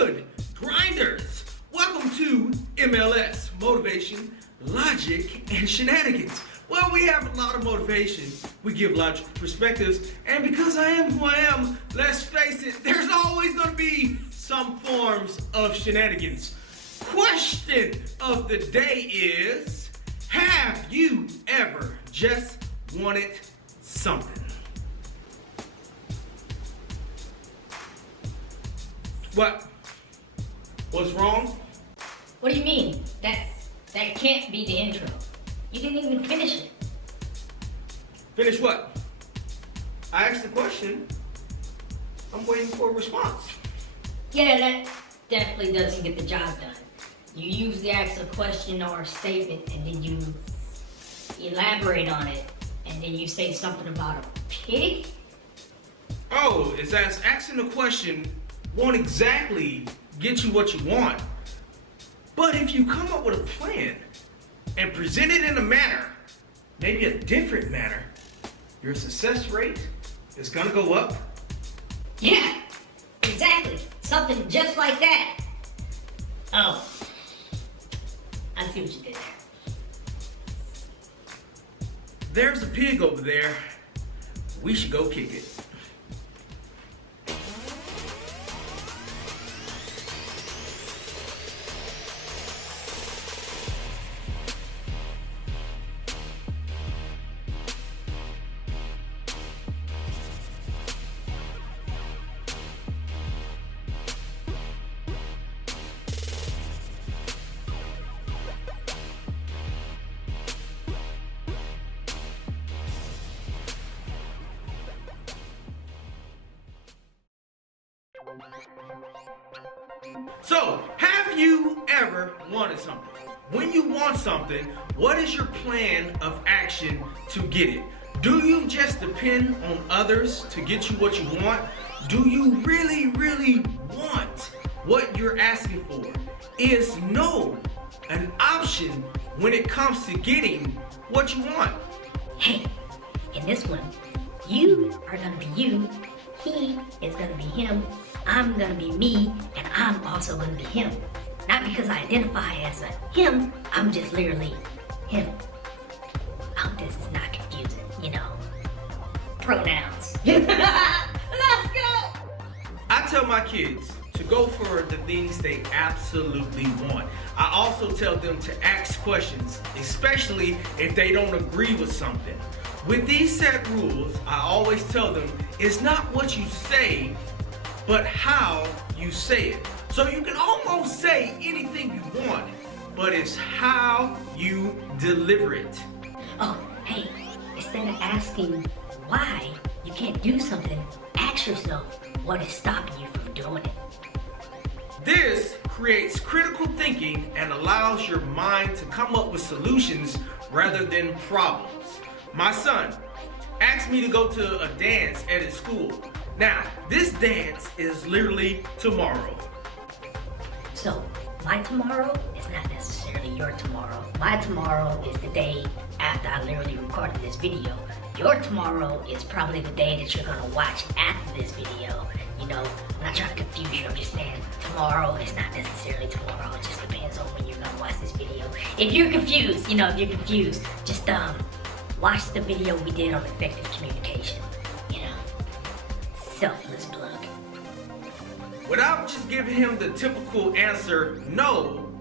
good, grinders? Welcome to MLS, Motivation, Logic, and Shenanigans. Well, we have a lot of motivation, we give logical perspectives, and because I am who I am, let's face it, there's always going to be some forms of shenanigans. Question of the day is, have you ever just wanted something? What? What's wrong? What do you mean? That can't be the intro. You didn't even finish it. Finish what? I asked the question. I'm waiting for a response. Yeah, that definitely doesn't get the job done. You usually ask a question or a statement and then you elaborate on it and then you say something about a pig? Oh, is that asking a question won't exactly get you what you want. But if you come up with a plan and present it in a manner, maybe a different manner, your success rate is gonna go up. Yeah, exactly. Something just like that. Oh, I see what you did there. There's a pig over there. We should go kick it. So, have you ever wanted something? When you want something, what is your plan of action to get it? Do you just depend on others to get you what you want? Do you really want what you're asking for? Is no an option when it comes to getting what you want? Hey, in this one, you are gonna be you, he is gonna be him, I'm gonna be me, and I'm also gonna be him. Not because I identify as a him, I'm just literally him. I hope this is not confusing, you know. Pronouns. Let's go! I tell my kids to go for the things they absolutely want. I also tell them to ask questions, especially if they don't agree with something. With these set rules, I always tell them it's not what you say, but how you say it. So you can almost say anything you want, but it's how you deliver it. Oh, hey, instead of asking why you can't do something, ask yourself what is stopping you from doing it. This creates critical thinking and allows your mind to come up with solutions rather than problems. My son asked me to go to a dance at his school. Now, this dance is literally tomorrow. So, my tomorrow is not necessarily your tomorrow. My tomorrow is the day after I literally recorded this video. Your tomorrow is probably the day that you're gonna watch after this video. You know, I'm not trying to confuse you, I'm just saying tomorrow is not necessarily tomorrow. It just depends on when you're gonna watch this video. If you're confused, just watch the video we did on effective communication. Selfless plug. Without just giving him the typical answer, no,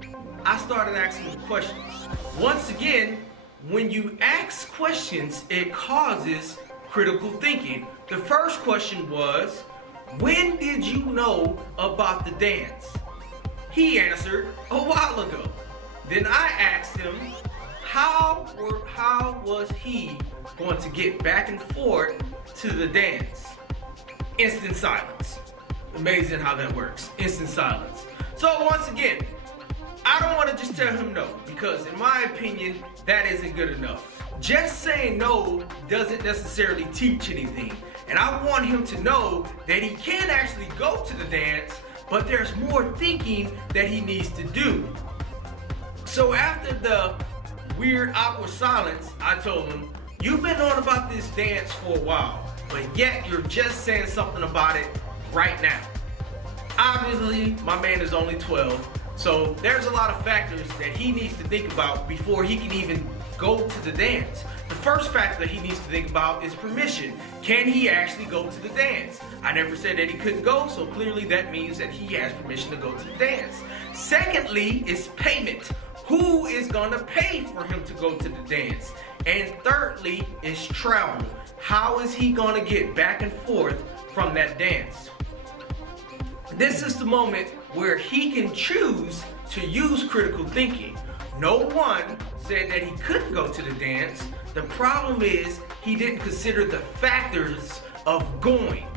I started asking him questions. Once again, when you ask questions, it causes critical thinking. The first question was, when did you know about the dance? He answered, a while ago. Then I asked him, how was he going to get back and forth to the dance? Instant silence. Amazing how that works. Instant silence. So once again, I don't want to just tell him no, because in my opinion, that isn't good enough. Just saying no doesn't necessarily teach anything. And I want him to know that he can actually go to the dance, but there's more thinking that he needs to do. So after the weird awkward silence, I told him, you've been on about this dance for a while, but yet you're just saying something about it right now. Obviously, my man is only 12, so there's a lot of factors that he needs to think about before he can even go to the dance. The first factor he needs to think about is permission. Can he actually go to the dance? I never said that he couldn't go, so clearly that means that he has permission to go to the dance. Secondly is payment. Who is gonna pay for him to go to the dance? And thirdly is travel. How is he gonna get back and forth from that dance? This is the moment where he can choose to use critical thinking. No one said that he couldn't go to the dance. The problem is he didn't consider the factors of going.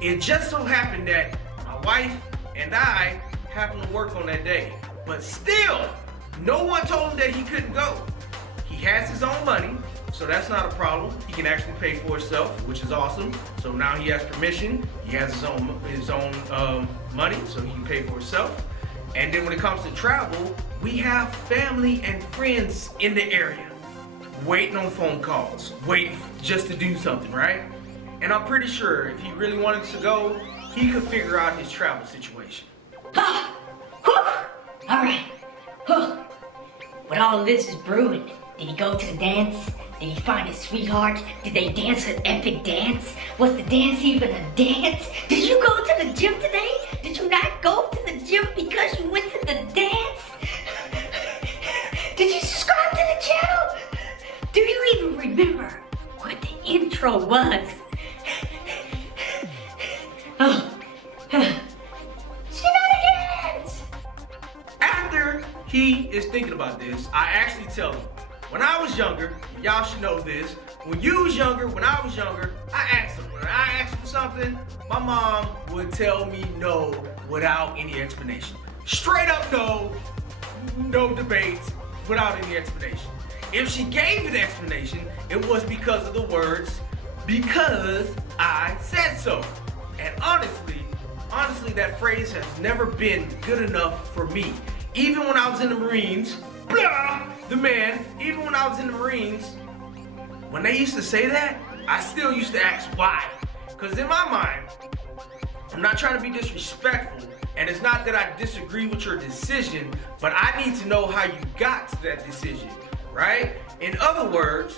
It just so happened that my wife and I happened to work on that day. But still, no one told him that he couldn't go. He has his own money, so that's not a problem. He can actually pay for himself, which is awesome. So now he has permission. He has his own money, so he can pay for himself. And then when it comes to travel, we have family and friends in the area, waiting on phone calls, waiting just to do something, right? And I'm pretty sure if he really wanted to go, he could figure out his travel situation. Alright. When all of this is brewing, did he go to the dance? Did he find his sweetheart? Did they dance an epic dance? Was the dance even a dance? Did you go to the gym today? Did you not go to the gym because you went to the dance? Did you subscribe to the channel? Do you even remember what the intro was? Shenanigans! After he is thinking about this, I actually tell him, when I was younger, y'all should know this, when you was younger, when I was younger, I asked him. When I asked for something, my mom would tell me no without any explanation. Straight up no, no debates, without any explanation. If she gave an explanation, it was because of the words, because I said so. And honestly, that phrase has never been good enough for me. Even when I was in the Marines, even when I was in the Marines, when they used to say that, I still used to ask why. Because in my mind, I'm not trying to be disrespectful, and it's not that I disagree with your decision, but I need to know how you got to that decision, right? In other words,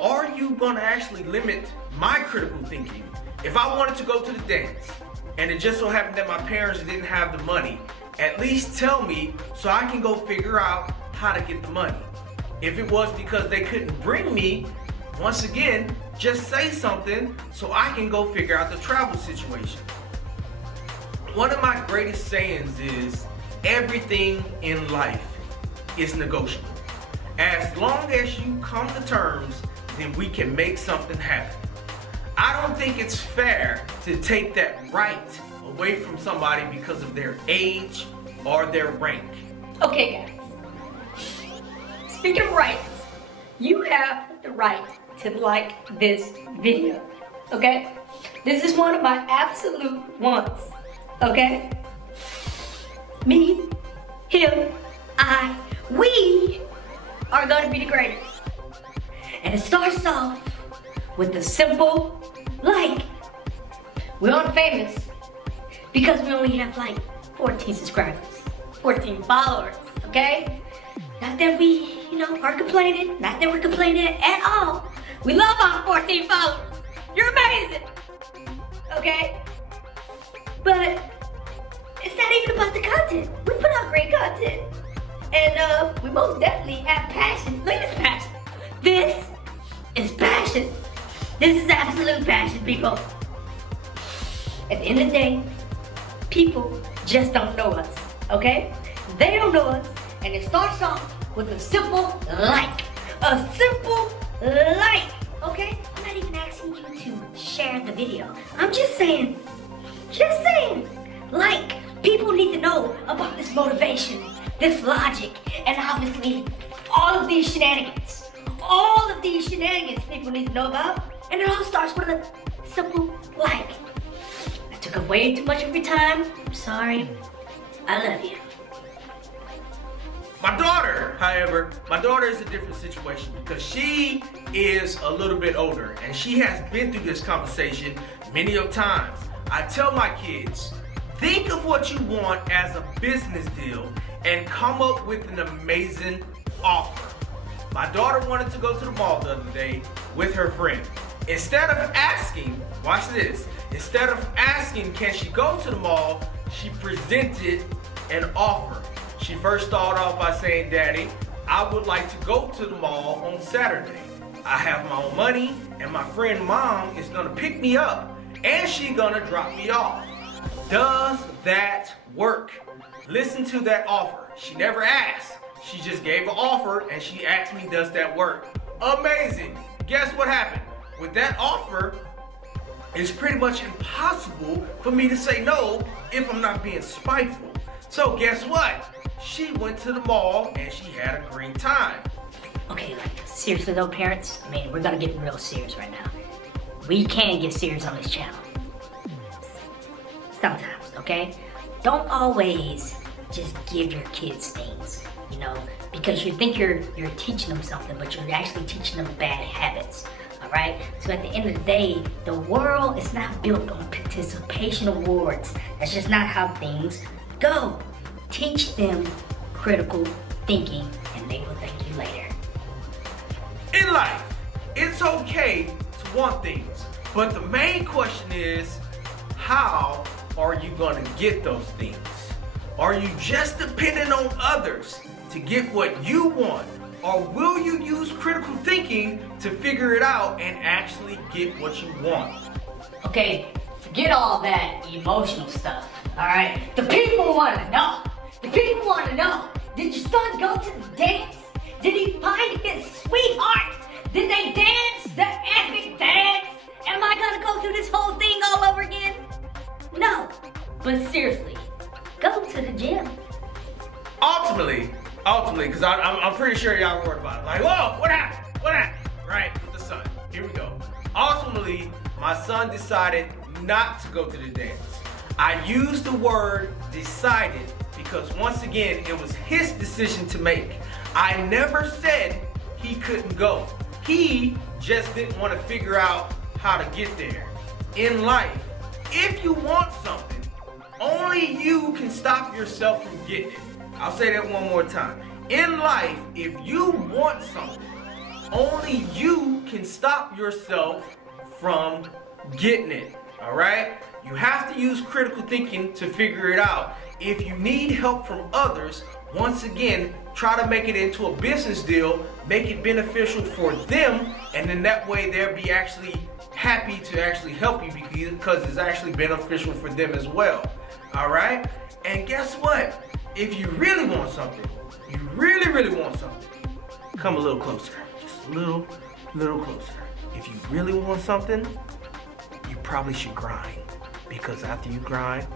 are you gonna actually limit my critical thinking? If I wanted to go to the dance, and it just so happened that my parents didn't have the money, at least tell me so I can go figure out how to get the money. If it was because they couldn't bring me, once again, just say something so I can go figure out the travel situation. One of my greatest sayings is, everything in life is negotiable. As long as you come to terms, then we can make something happen. I don't think it's fair to take that right away from somebody because of their age or their rank. Okay, guys. Speaking of rights, you have the right to like this video, okay? This is one of my absolute wants, okay? Me, him, we are gonna be the greatest. And it starts off with the simple like. We're unfamous because we only have like 14 subscribers, 14 followers, okay? Not that we, are complaining, not that we're complaining at all. We love our 14 followers. You're amazing, okay? But it's not even about the content. We put out great content. And we most definitely have passion. Look at this passion. This is passion. This is absolute passion, people. At the end of the day, people just don't know us, okay? They don't know us, and it starts off with a simple like. A simple like, okay? I'm not even asking you to share the video. I'm just saying, like, people need to know about this motivation, this logic, and obviously all of these shenanigans. All of these shenanigans people need to know about, and it all starts with a simple like. I took up way too much of your time. I'm sorry. I love you. My daughter, however, is a different situation because she is a little bit older and she has been through this conversation many of times. I tell my kids, think of what you want as a business deal and come up with an amazing offer. My daughter wanted to go to the mall the other day with her friend. Instead of asking, watch this, instead of asking can she go to the mall, she presented an offer. She first started off by saying, Daddy, I would like to go to the mall on Saturday. I have my own money and my friend mom is gonna pick me up and she gonna drop me off. Does that work? Listen to that offer. She never asked. She just gave an offer and she asked me, does that work? Amazing. Guess what happened? With that offer, it's pretty much impossible for me to say no if I'm not being spiteful. So guess what? She went to the mall and she had a great time. Okay, like, seriously though, parents, I mean, we're gonna get real serious right now. We can get serious on this channel. Sometimes, okay? Don't always just give your kids things, you know, because you think you're teaching them something, but you're actually teaching them bad habits. All right. So at the end of the day, the world is not built on participation awards. That's just not how things go. Teach them critical thinking, and they will thank you later. In life, it's okay to want things, but the main question is, how are you gonna get those things? Are you just dependent on others to get what you want? Or will you use critical thinking to figure it out and actually get what you want? Okay, forget all that emotional stuff, all right? The people want to know. The people want to know, did your son go to the dance? Did he find his sweetheart? Did they dance the epic dance? Am I gonna go through this whole thing all over again? No, but seriously, go to the gym. Ultimately, because I'm pretty sure y'all worried about it. Like, whoa, what happened? What happened? Right, with the son. Here we go. Ultimately, my son decided not to go to the dance. I used the word decided because once again, it was his decision to make. I never said he couldn't go. He just didn't want to figure out how to get there. In life, if you want something, only you can stop yourself from getting it. I'll say that one more time. In life, if you want something, only you can stop yourself from getting it. All right? You have to use critical thinking to figure it out. If you need help from others, once again, try to make it into a business deal, make it beneficial for them, and then that way they'll be actually happy to actually help you because it's actually beneficial for them as well. All right? And guess what? If you really want something, you really want something, come a little closer. Just a little closer. If you really want something, you probably should grind. Because after you grind,